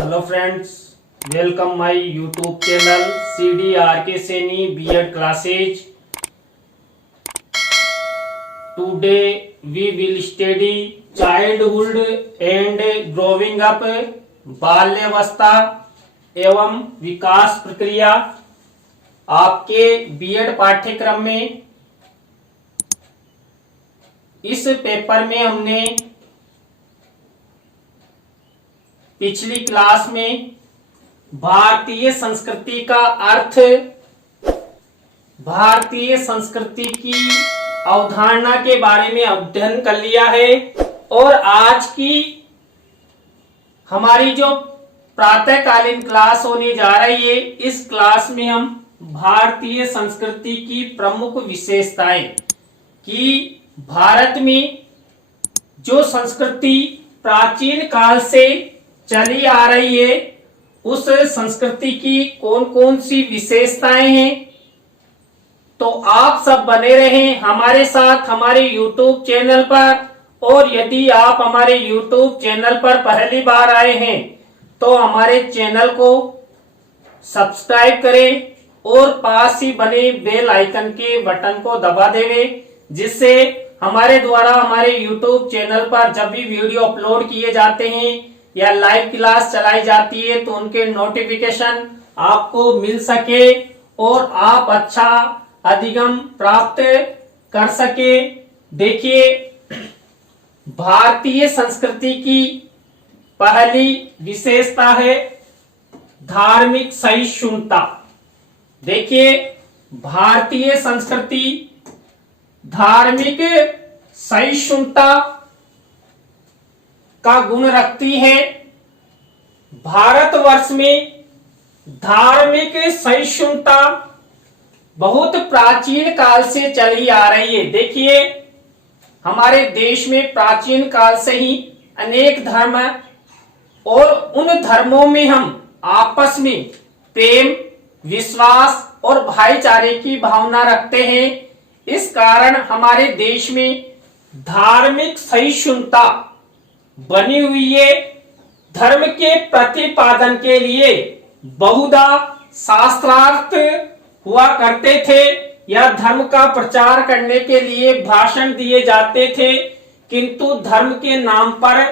Hello friends, welcome my YouTube channel CDRK Saini B.Ed classes. Today we will study childhood and growing up, बाल्यावस्था एवं विकास प्रक्रिया। आपके B.Ed पाठ्यक्रम में इस पेपर में हमने पिछली क्लास में भारतीय संस्कृति का अर्थ, भारतीय संस्कृति की अवधारणा के बारे में अध्ययन कर लिया है। और आज की हमारी जो प्रातःकालीन क्लास होने जा रही है, इस क्लास में हम भारतीय संस्कृति की प्रमुख विशेषताएं कि भारत में जो संस्कृति प्राचीन काल से चली आ रही है, उस संस्कृति की कौन कौन सी विशेषताएं हैं। तो आप सब बने रहें हमारे साथ हमारे YouTube चैनल पर। और यदि आप हमारे YouTube चैनल पर पहली बार आए हैं तो हमारे चैनल को सब्सक्राइब करें और पास ही बने बेल आइकन के बटन को दबा देवें, जिससे हमारे द्वारा हमारे YouTube चैनल पर जब भी वीडियो अपलोड किए जाते हैं या लाइव क्लास चलाई जाती है तो उनके नोटिफिकेशन आपको मिल सके और आप अच्छा अधिगम प्राप्त कर सके। देखिए, भारतीय संस्कृति की पहली विशेषता है धार्मिक सहिष्णुता। देखिए, भारतीय संस्कृति धार्मिक सहिष्णुता का गुण रखती है। भारतवर्ष में धार्मिक सहिष्णुता बहुत प्राचीन काल से चली आ रही है। देखिए, हमारे देश में प्राचीन काल से ही अनेक धर्म और उन धर्मों में हम आपस में प्रेम, विश्वास और भाईचारे की भावना रखते हैं। इस कारण हमारे देश में धार्मिक सहिष्णुता बनी हुई है। धर्म के प्रतिपादन के लिए बहुधा शास्त्रार्थ हुआ करते थे या धर्म का प्रचार करने के लिए भाषण दिए जाते थे, किंतु धर्म के नाम पर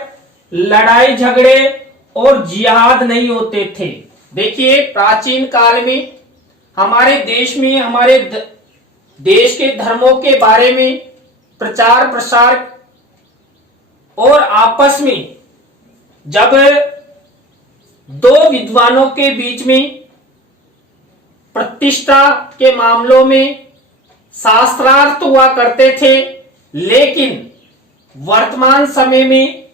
लड़ाई झगड़े और जिहाद नहीं होते थे। देखिए, प्राचीन काल में हमारे देश में हमारे देश के धर्मों के बारे में प्रचार प्रसार और आपस में जब दो विद्वानों के बीच में प्रतिष्ठा के मामलों में शास्त्रार्थ हुआ करते थे, लेकिन वर्तमान समय में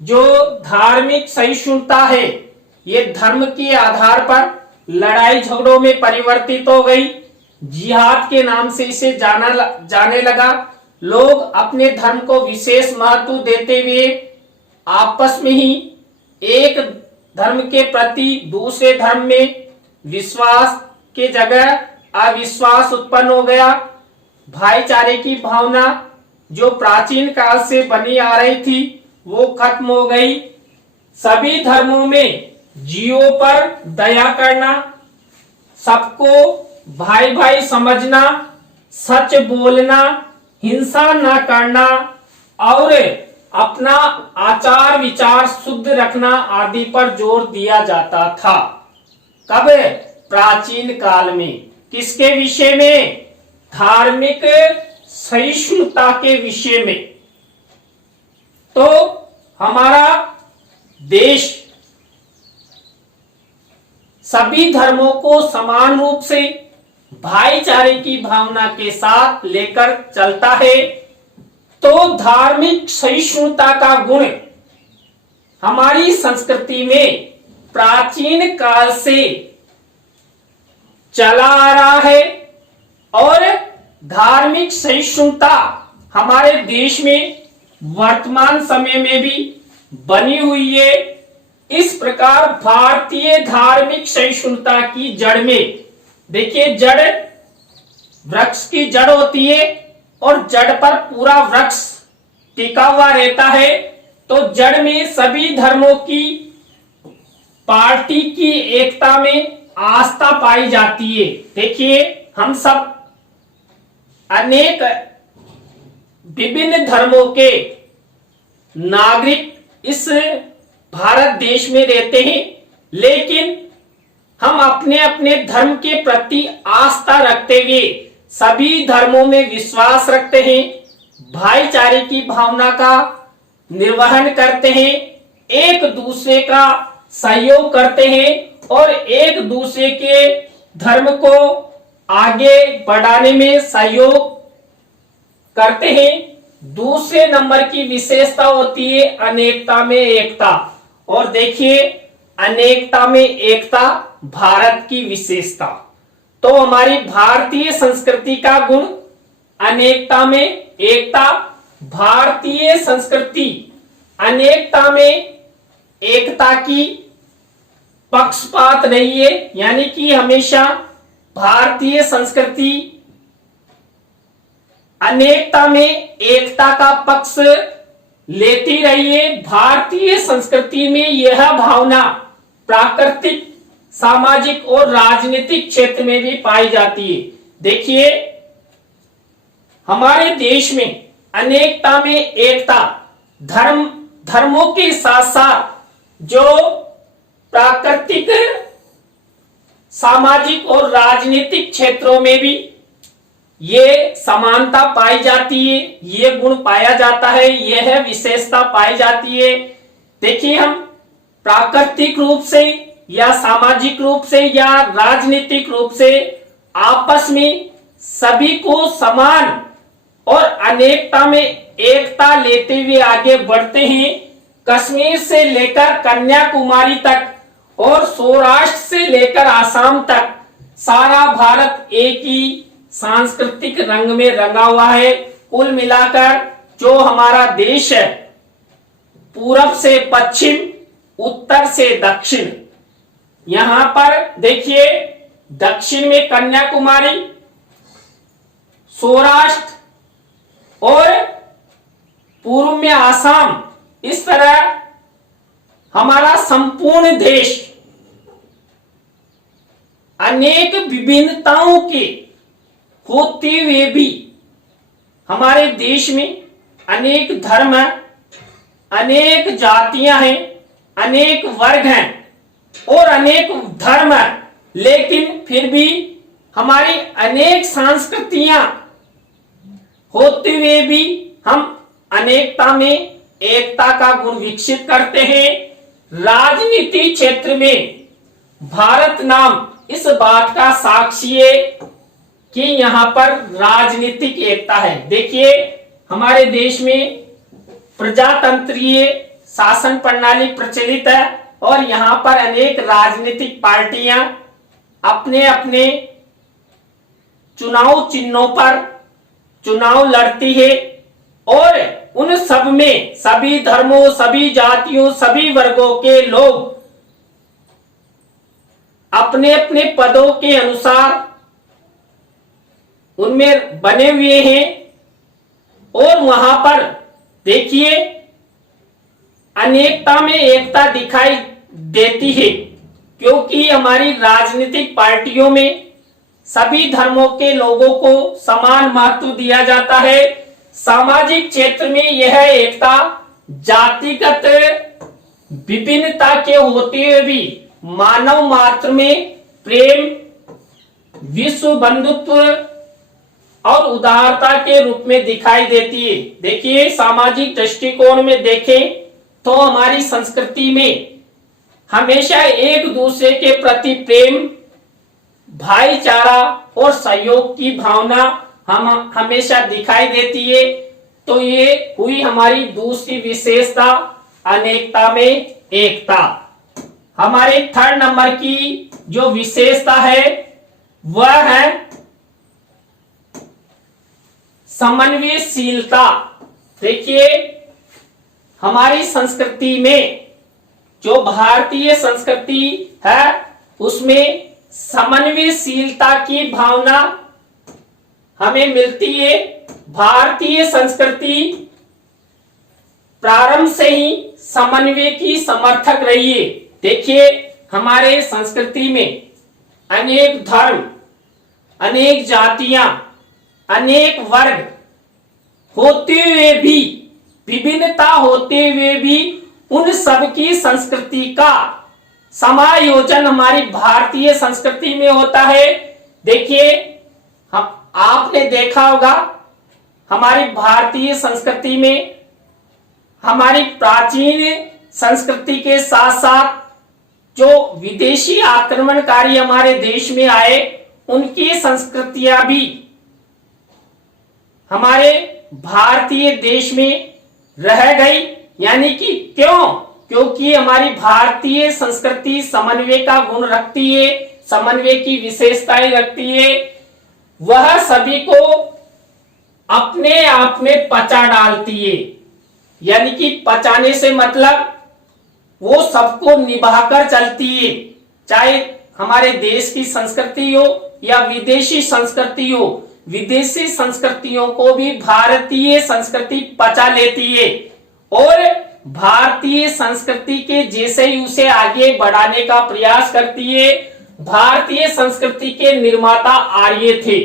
जो धार्मिक सहिष्णुता है, ये धर्म के आधार पर लड़ाई झगड़ों में परिवर्तित हो गई। जिहाद के नाम से इसे जाने लगा। लोग अपने धर्म को विशेष महत्व देते हुए आपस में ही एक धर्म के प्रति दूसरे धर्म में विश्वास के जगह अविश्वास उत्पन्न हो गया। भाईचारे की भावना जो प्राचीन काल से बनी आ रही थी वो खत्म हो गई। सभी धर्मों में जीवों पर दया करना, सबको भाई भाई समझना, सच बोलना, हिंसा न करना और अपना आचार विचार शुद्ध रखना आदि पर जोर दिया जाता था। कब? प्राचीन काल में। किसके विषय में? धार्मिक सहिष्णुता के विषय में। तो हमारा देश सभी धर्मों को समान रूप से भाईचारे की भावना के साथ लेकर चलता है। तो धार्मिक सहिष्णुता का गुण हमारी संस्कृति में प्राचीन काल से चला आ रहा है और धार्मिक सहिष्णुता हमारे देश में वर्तमान समय में भी बनी हुई है। इस प्रकार भारतीय धार्मिक सहिष्णुता की जड़ में, देखिए, जड़ वृक्ष की जड़ होती है और जड़ पर पूरा वृक्ष टिका हुआ रहता है। तो जड़ में सभी धर्मों की पार्टी की एकता में आस्था पाई जाती है। देखिए, हम सब अनेक विभिन्न धर्मों के नागरिक इस भारत देश में रहते हैं, लेकिन हम अपने अपने धर्म के प्रति आस्था रखते हुए सभी धर्मों में विश्वास रखते हैं, भाईचारे की भावना का निर्वहन करते हैं, एक दूसरे का सहयोग करते हैं और एक दूसरे के धर्म को आगे बढ़ाने में सहयोग करते हैं। दूसरे नंबर की विशेषता होती है अनेकता में एकता। और देखिए, अनेकता में एकता भारत की विशेषता। तो हमारी भारतीय संस्कृति का गुण अनेकता में एकता। भारतीय संस्कृति अनेकता में एकता की पक्षपात रही है, यानी कि हमेशा भारतीय संस्कृति अनेकता में एकता का पक्ष लेती रही है। भारतीय संस्कृति में यह भावना प्राकृतिक, सामाजिक और राजनीतिक क्षेत्र में भी पाई जाती है। देखिए, हमारे देश में अनेकता में एकता धर्मों के साथ साथ जो प्राकृतिक, सामाजिक और राजनीतिक क्षेत्रों में भी ये समानता पाई जाती है, ये गुण पाया जाता है, यह विशेषता पाई जाती है। देखिए, हम प्राकृतिक रूप से या सामाजिक रूप से या राजनीतिक रूप से आपस में सभी को समान और अनेकता में एकता लेते हुए आगे बढ़ते हैं। कश्मीर से लेकर कन्याकुमारी तक और सौराष्ट्र से लेकर आसाम तक सारा भारत एक ही सांस्कृतिक रंग में रंगा हुआ है। कुल मिलाकर जो हमारा देश है, पूरब से पश्चिम, उत्तर से दक्षिण, यहां पर देखिए, दक्षिण में कन्याकुमारी, सौराष्ट्र और पूर्व में आसाम, इस तरह हमारा संपूर्ण देश अनेक विभिन्नताओं के होते हुए भी हमारे देश में अनेक धर्म हैं, अनेक जातियां हैं, अनेक वर्ग हैं और अनेक धर्म हैं, लेकिन फिर भी हमारी अनेक संस्कृतियां होते हुए भी हम अनेकता में एकता का गुण विकसित करते हैं। राजनीति क्षेत्र में भारत नाम इस बात का साक्षी है कि यहां पर राजनीतिक एकता है। देखिए, हमारे देश में प्रजातंत्रीय शासन प्रणाली प्रचलित है और यहां पर अनेक राजनीतिक पार्टियां अपने अपने चुनाव चिन्हों पर चुनाव लड़ती है और उन सब में सभी धर्मों, सभी जातियों, सभी वर्गों के लोग अपने अपने पदों के अनुसार उनमें बने हुए हैं और वहां पर देखिए अनेकता में एकता दिखाई देती है, क्योंकि हमारी राजनीतिक पार्टियों में सभी धर्मों के लोगों को समान महत्व दिया जाता है। सामाजिक क्षेत्र में यह एकता जातिगत विभिन्नता के होते हुए भी मानव मात्र में प्रेम, विश्व बंधुत्व और उदारता के रूप में दिखाई देती है। देखिए, सामाजिक दृष्टिकोण में देखें तो हमारी संस्कृति में हमेशा एक दूसरे के प्रति प्रेम, भाईचारा और सहयोग की भावना हम हमेशा दिखाई देती है। तो ये हुई हमारी दूसरी विशेषता, अनेकता में एकता। हमारे थर्ड नंबर की जो विशेषता है वह है समन्वयशीलता। देखिए, हमारी संस्कृति में जो भारतीय संस्कृति है उसमें समन्वयशीलता की भावना हमें मिलती है। भारतीय संस्कृति प्रारंभ से ही समन्वय की समर्थक रही है। देखिए, हमारे संस्कृति में अनेक धर्म, अनेक जातियां, अनेक वर्ग होते हुए भी, विभिन्नता होते हुए भी उन सब की संस्कृति का समायोजन हमारी भारतीय संस्कृति में होता है। देखिए, हम आपने देखा होगा हमारी भारतीय संस्कृति में हमारी प्राचीन संस्कृति के साथ साथ जो विदेशी आक्रमणकारी हमारे देश में आए, उनकी संस्कृतियां भी हमारे भारतीय देश में रह गई। यानी कि क्योंकि हमारी भारतीय संस्कृति समन्वय का गुण रखती है, समन्वय की विशेषताएं रखती है। वह सभी को अपने आप में पचा डालती है। यानी कि पचाने से मतलब वो सबको निभाकर चलती है, चाहे हमारे देश की संस्कृति हो या विदेशी संस्कृति हो। विदेशी संस्कृतियों को भी भारतीय संस्कृति पचा लेती है और भारतीय संस्कृति के जैसे ही उसे आगे बढ़ाने का प्रयास करती है। भारतीय संस्कृति के निर्माता आर्य थे।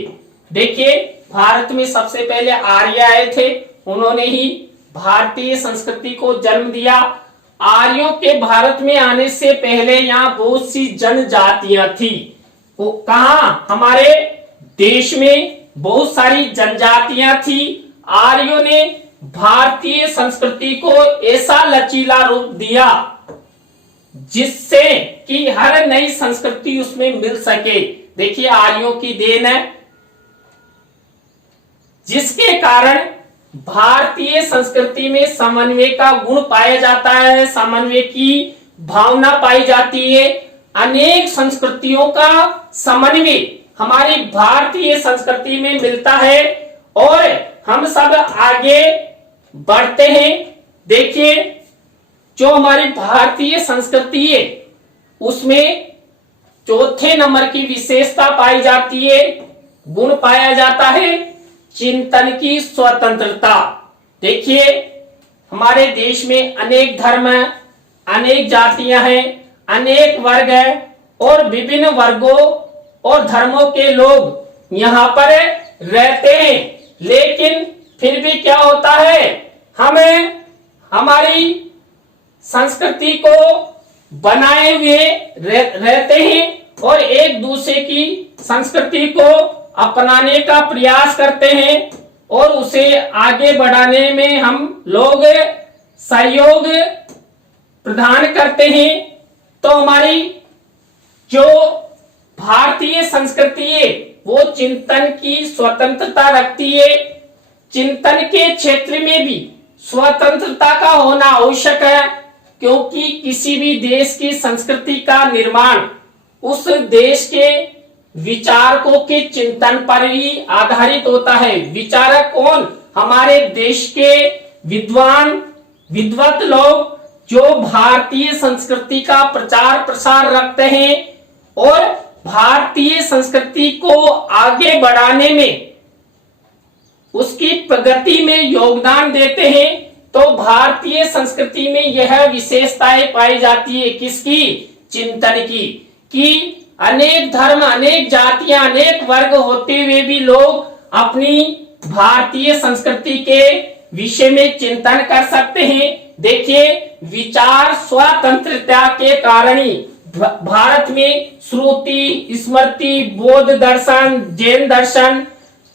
देखिए, भारत में सबसे पहले आर्य आए थे, उन्होंने ही भारतीय संस्कृति को जन्म दिया। आर्यों के भारत में आने से पहले यहाँ बहुत सी जनजातियां थी। वो कहा, हमारे देश में बहुत सारी जनजातियां थी। आर्यों ने भारतीय संस्कृति को ऐसा लचीला रूप दिया जिससे कि हर नई संस्कृति उसमें मिल सके। देखिए, आर्यों की देन है, जिसके कारण भारतीय संस्कृति में समन्वय का गुण पाया जाता है, समन्वय की भावना पाई जाती है। अनेक संस्कृतियों का समन्वय हमारी भारतीय संस्कृति में मिलता है और हम सब आगे बढ़ते हैं। देखिए, जो हमारी भारतीय संस्कृति है उसमें चौथे नंबर की विशेषता पाई जाती है, गुण पाया जाता है चिंतन की स्वतंत्रता। देखिए, हमारे देश में अनेक धर्म हैं, अनेक जातियां हैं, अनेक वर्ग हैं और विभिन्न वर्गों और धर्मों के लोग यहाँ पर रहते हैं। लेकिन फिर भी क्या होता है, हमें हमारी संस्कृति को बनाए हुए रहते हैं और एक दूसरे की संस्कृति को अपनाने का प्रयास करते हैं और उसे आगे बढ़ाने में हम लोग सहयोग प्रदान करते हैं। तो हमारी जो भारतीय संस्कृति है वो चिंतन की स्वतंत्रता रखती है। चिंतन के क्षेत्र में भी स्वतंत्रता का होना आवश्यक है, क्योंकि किसी भी देश की संस्कृति का निर्माण उस देश के विचारकों के चिंतन पर ही आधारित होता है। विचारक कौन? हमारे देश के विद्वत लोग जो भारतीय संस्कृति का प्रचार प्रसार रखते हैं और भारतीय संस्कृति को आगे बढ़ाने में, उसकी प्रगति में योगदान देते हैं। तो भारतीय संस्कृति में यह विशेषताएं पाई जाती है, किसकी? चिंतन की। कि अनेक धर्म, अनेक जातियां, अनेक वर्ग होते हुए भी लोग अपनी भारतीय संस्कृति के विषय में चिंतन कर सकते हैं। देखिए, विचार स्वतंत्रता के कारण ही भारत में श्रुति, स्मृति, बौद्ध दर्शन, जैन दर्शन,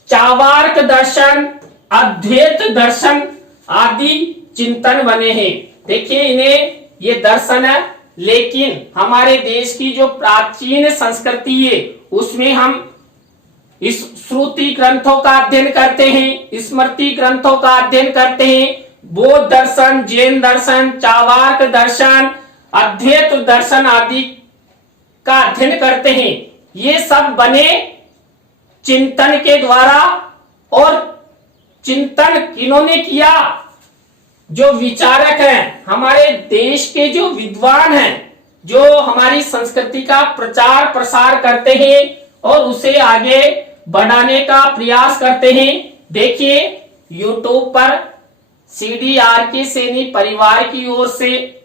चार्वाक दर्शन, अद्वैत दर्शन आदि चिंतन बने हैं। देखिए, इन्हें ये दर्शन है, लेकिन हमारे देश की जो प्राचीन संस्कृति है उसमें हम इस श्रुति ग्रंथों का अध्ययन करते हैं, स्मृति ग्रंथों का अध्ययन करते हैं, बौद्ध दर्शन, जैन दर्शन, चार्वाक दर्शन, अद्वैत दर्शन आदि का अध्ययन करते हैं। ये सब बने चिंतन के द्वारा। और चिंतन किन्होंने किया? जो विचारक हैं, हमारे देश के जो विद्वान हैं, जो हमारी संस्कृति का प्रचार प्रसार करते हैं और उसे आगे बढ़ाने का प्रयास करते हैं। देखिए, YouTube पर CDR के सैनी परिवार की ओर से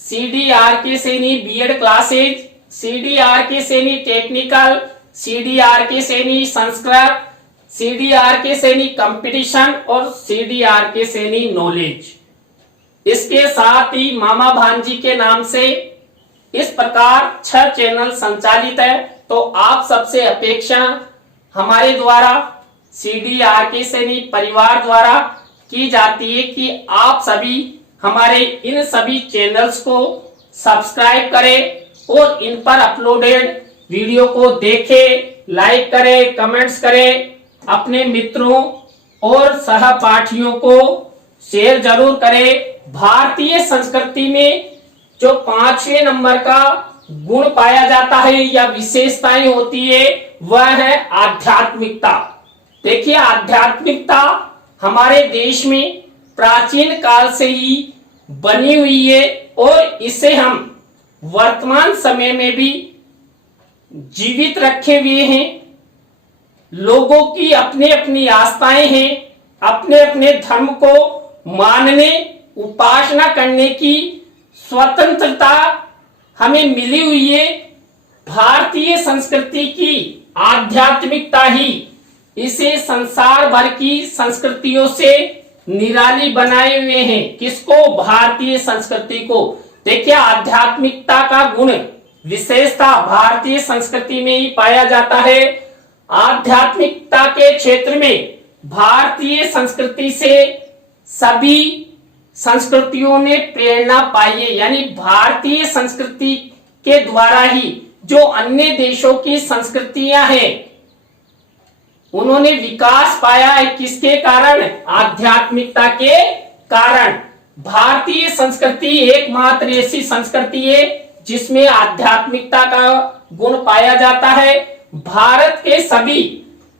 CDRK Saini BEd classes, CDRK Saini technical, CDRK Saini Sanskrit, CDRK Saini competition और CDRK सैनी नॉलेज। इसके साथ ही मामा भांजी के नाम से इस प्रकार 6 चैनल संचालित है। तो आप सबसे अपेक्षा हमारे द्वारा CDRK सैनी परिवार द्वारा की जाती है कि आप सभी हमारे इन सभी चैनल्स को सब्सक्राइब करें और इन पर अपलोडेड वीडियो को देखें, लाइक करें, कमेंट्स करें, अपने मित्रों और सहपाठियों को शेयर जरूर करें। भारतीय संस्कृति में जो 5वें नंबर का गुण पाया जाता है या विशेषताएं होती है वह है आध्यात्मिकता। देखिए, आध्यात्मिकता हमारे देश में प्राचीन काल से ही बनी हुई है और इसे हम वर्तमान समय में भी जीवित रखे हुए हैं। लोगों की अपनी अपनी आस्थाएं हैं, अपने अपने धर्म को मानने, उपासना करने की स्वतंत्रता हमें मिली हुई है। भारतीय संस्कृति की आध्यात्मिकता ही इसे संसार भर की संस्कृतियों से निराली बनाए हुए हैं। किसको? भारतीय संस्कृति को। देखिए, आध्यात्मिकता का गुण विशेषता भारतीय संस्कृति में ही पाया जाता है। आध्यात्मिकता के क्षेत्र में भारतीय संस्कृति से सभी संस्कृतियों ने प्रेरणा पाई है, यानी भारतीय संस्कृति के द्वारा ही जो अन्य देशों की संस्कृतियां हैं उन्होंने विकास पाया है। किसके कारण? आध्यात्मिकता के कारण। भारतीय संस्कृति एकमात्र ऐसी संस्कृति है जिसमें आध्यात्मिकता का गुण पाया जाता है। भारत के सभी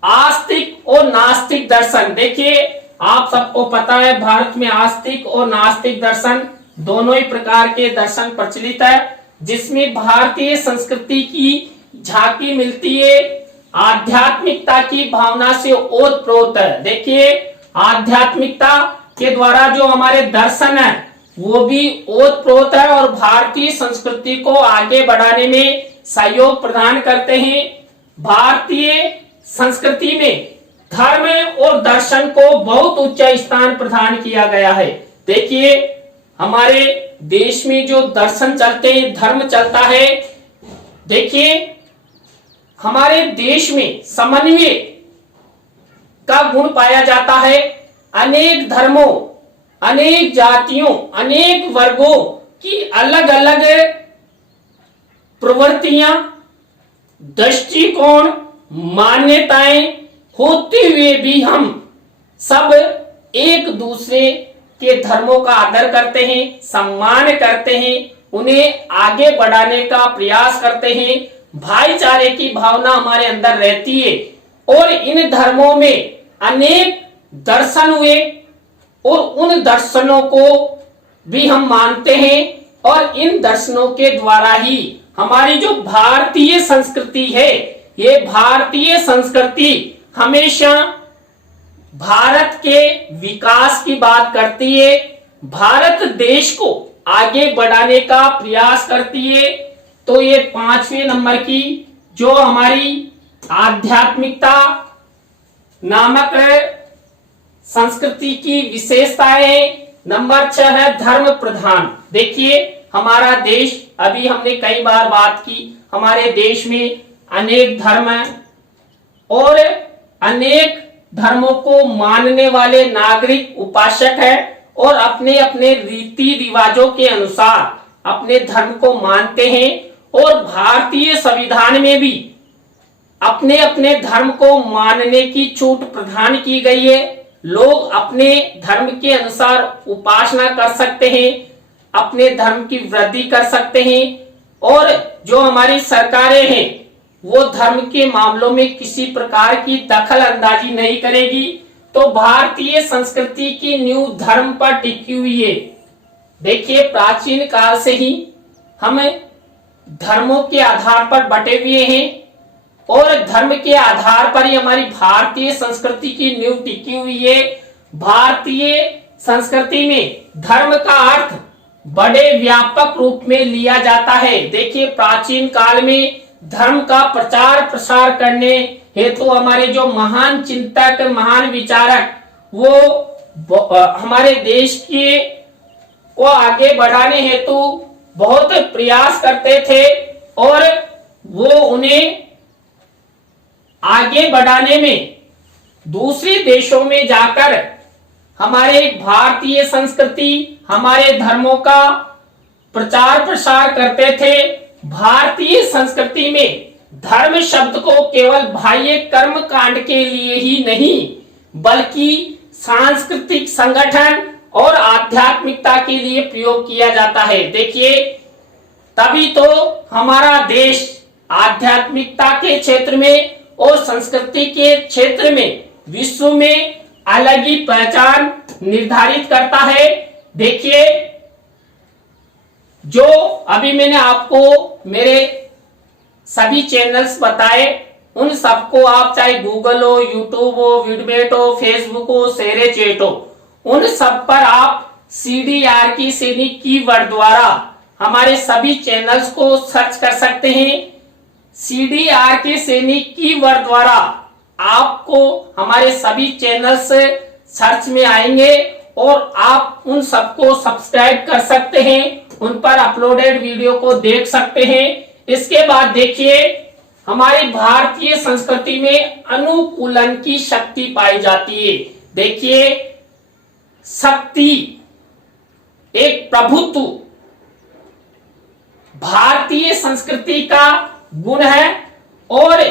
आस्तिक और नास्तिक दर्शन, देखिए आप सबको पता है भारत में आस्तिक और नास्तिक दर्शन दोनों ही प्रकार के दर्शन प्रचलित है, जिसमें भारतीय संस्कृति की झांकी मिलती है। आध्यात्मिकता की भावना से ओतप्रोत है। देखिए, आध्यात्मिकता के द्वारा जो हमारे दर्शन है वो भी ओतप्रोत है और भारतीय संस्कृति को आगे बढ़ाने में सहयोग प्रदान करते हैं। भारतीय संस्कृति में धर्म और दर्शन को बहुत उच्च स्थान प्रदान किया गया है। देखिए, हमारे देश में जो दर्शन चलते हैं, धर्म चलता है, देखिए हमारे देश में समन्वय का गुण पाया जाता है। अनेक धर्मों, अनेक जातियों, अनेक वर्गों की अलग अलग प्रवृत्तियां, दृष्टिकोण, मान्यताएं होते हुए भी हम सब एक दूसरे के धर्मों का आदर करते हैं, सम्मान करते हैं, उन्हें आगे बढ़ाने का प्रयास करते हैं। भाईचारे की भावना हमारे अंदर रहती है और इन धर्मों में अनेक दर्शन हुए और उन दर्शनों को भी हम मानते हैं और इन दर्शनों के द्वारा ही हमारी जो भारतीय संस्कृति है, ये भारतीय संस्कृति हमेशा भारत के विकास की बात करती है, भारत देश को आगे बढ़ाने का प्रयास करती है। तो ये 5वें नंबर की जो हमारी आध्यात्मिकता नामक संस्कृति की विशेषताएं है। नंबर 6 है धर्म प्रधान। देखिए, हमारा देश, अभी हमने कई बार बात की, हमारे देश में अनेक धर्म है और अनेक धर्मों को मानने वाले नागरिक उपासक है और अपने अपने रीति रिवाजों के अनुसार अपने धर्म को मानते हैं और भारतीय संविधान में भी अपने अपने धर्म को मानने की छूट प्रदान की गई है। लोग अपने धर्म के अनुसार उपासना कर सकते हैं, अपने धर्म की वृद्धि कर सकते हैं और जो हमारी सरकारें हैं वो धर्म के मामलों में किसी प्रकार की दखल अंदाजी नहीं करेगी। तो भारतीय संस्कृति की नींव धर्म पर टिकी हुई है। देखिए, प्राचीन काल से ही हम धर्मों के आधार पर बटे हुए हैं और धर्म के आधार पर ही हमारी भारतीय संस्कृति की नींव टिकी हुई है। भारतीय संस्कृति में धर्म का अर्थ बड़े व्यापक रूप में लिया जाता है। देखिए, प्राचीन काल में धर्म का प्रचार प्रसार करने हेतु हमारे जो महान चिंतक, महान विचारक, वो हमारे देश के को आगे बढ़ाने हेतु बहुत प्रयास करते थे और वो उन्हें आगे बढ़ाने में दूसरे देशों में जाकर हमारे भारतीय संस्कृति, हमारे धर्मों का प्रचार प्रसार करते थे। भारतीय संस्कृति में धर्म शब्द को केवल बाह्य कर्म कांड के लिए ही नहीं, बल्कि सांस्कृतिक संगठन और आध्यात्मिकता के लिए प्रयोग किया जाता है। देखिए, तभी तो हमारा देश आध्यात्मिकता के क्षेत्र में और संस्कृति के क्षेत्र में विश्व में अलग ही पहचान निर्धारित करता है। देखिए, जो अभी मैंने आपको मेरे सभी चैनल्स बताए, उन सबको आप चाहे गूगल हो, यूट्यूब हो, विडमेट हो, फेसबुक हो, शेरे चैट हो, उन सब पर आप CDR की सैनिक कीवर्ड द्वारा हमारे सभी चैनल्स को सर्च कर सकते हैं। CDR के सैनिक कीवर्ड द्वारा आपको हमारे सभी चैनल्स सर्च में आएंगे और आप उन सबको सब्सक्राइब कर सकते हैं, उन पर अपलोडेड वीडियो को देख सकते हैं। इसके बाद देखिए, हमारी भारतीय संस्कृति में अनुकूलन की शक्ति पाई जाती है। देखिए, शक्ति एक प्रभुत्व भारतीय संस्कृति का गुण है। और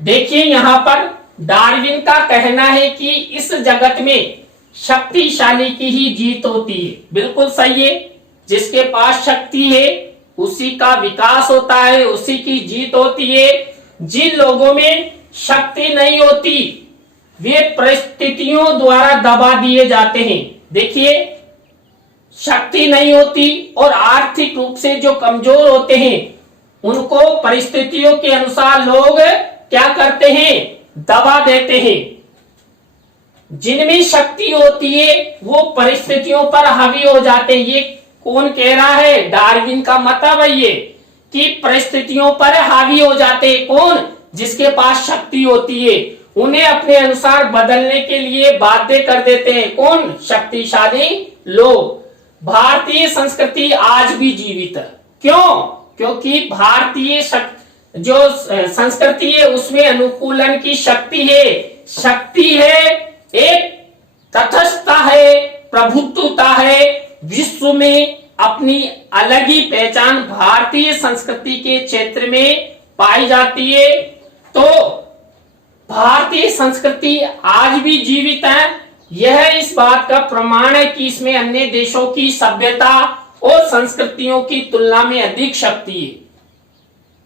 देखिए, यहां पर डार्विन का कहना है कि इस जगत में शक्तिशाली की ही जीत होती है। बिल्कुल सही है, जिसके पास शक्ति है उसी का विकास होता है, उसी की जीत होती है। जिन लोगों में शक्ति नहीं होती वे परिस्थितियों द्वारा दबा दिए जाते हैं। देखिए, शक्ति नहीं होती और आर्थिक रूप से जो कमजोर होते हैं उनको परिस्थितियों के अनुसार लोग क्या करते हैं, दबा देते हैं। जिनमें शक्ति होती है वो परिस्थितियों पर हावी हो जाते हैं। ये कौन कह रहा है? डार्विन का मतलब है ये कि परिस्थितियों पर हावी हो जाते हैं। कौन? जिसके पास शक्ति होती है, उन्हें अपने अनुसार बदलने के लिए बाध्य कर देते हैं। कौन? शक्तिशाली लोग। भारतीय संस्कृति आज भी जीवित है। क्यों? क्योंकि भारतीय जो संस्कृति है उसमें अनुकूलन की शक्ति है। शक्ति है, एक तटस्थता है, प्रभुत्वता है। विश्व में अपनी अलग ही पहचान भारतीय संस्कृति के क्षेत्र में पाई जाती है। तो भारतीय संस्कृति आज भी जीवित है। यह इस बात का प्रमाण है कि इसमें अन्य देशों की सभ्यता और संस्कृतियों की तुलना में अधिक शक्ति है।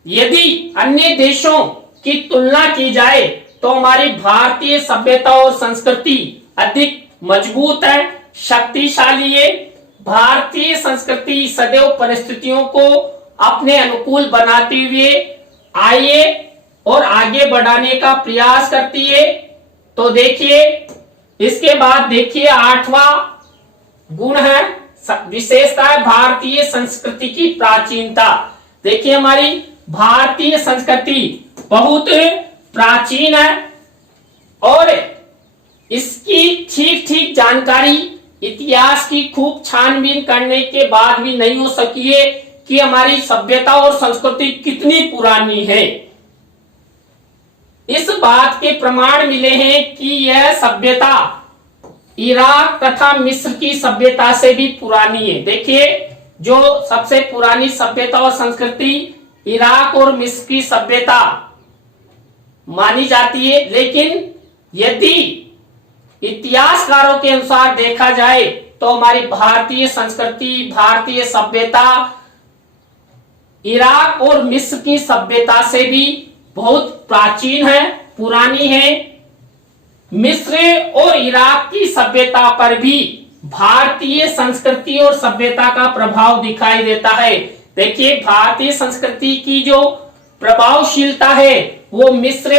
यदि अन्य देशों की तुलना की जाए तो हमारी भारतीय सभ्यता और संस्कृति अधिक मजबूत है, शक्तिशाली है। भारतीय संस्कृति सदैव परिस्थितियों को अपने अनुकूल बनाते हुए आए और आगे बढ़ाने का प्रयास करती है। तो देखिए, इसके बाद देखिए, 8वां गुण है, विशेषता है भारतीय संस्कृति की प्राचीनता। देखिए, हमारी भारतीय संस्कृति बहुत प्राचीन है और इसकी ठीक ठीक जानकारी इतिहास की खूब छानबीन करने के बाद भी नहीं हो सकी है कि हमारी सभ्यता और संस्कृति कितनी पुरानी है। इस बात के प्रमाण मिले हैं कि यह सभ्यता इराक तथा मिस्र की सभ्यता से भी पुरानी है। देखिए, जो सबसे पुरानी सभ्यता और संस्कृति इराक और मिस्र की सभ्यता मानी जाती है, लेकिन यदि इतिहासकारों के अनुसार देखा जाए तो हमारी भारतीय संस्कृति, भारतीय सभ्यता इराक और मिस्र की सभ्यता से भी बहुत प्राचीन है, पुरानी है। मिस्र और इराक की सभ्यता पर भी भारतीय संस्कृति और सभ्यता का प्रभाव दिखाई देता है। देखिए, भारतीय संस्कृति की जो प्रभावशीलता है वो मिस्र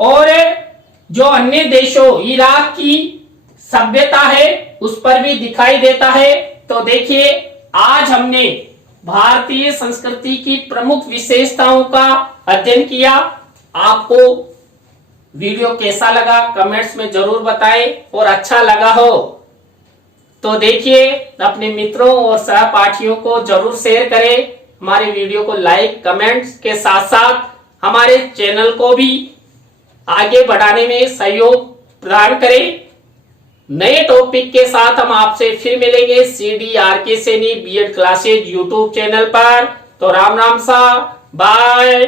और जो अन्य देशों इराक की सभ्यता है उस पर भी दिखाई देता है। तो देखिए, आज हमने भारतीय संस्कृति की प्रमुख विशेषताओं का अध्ययन किया। आपको वीडियो कैसा लगा कमेंट्स में जरूर बताएं, और अच्छा लगा हो तो देखिए अपने मित्रों और सहपाठियों को जरूर शेयर करें। हमारे वीडियो को लाइक कमेंट्स के साथ साथ हमारे चैनल को भी आगे बढ़ाने में सहयोग प्रदान करें। नए टॉपिक के साथ हम आपसे फिर मिलेंगे CDRK Saini BEd classes YouTube channel पर। तो राम राम सा, बाय।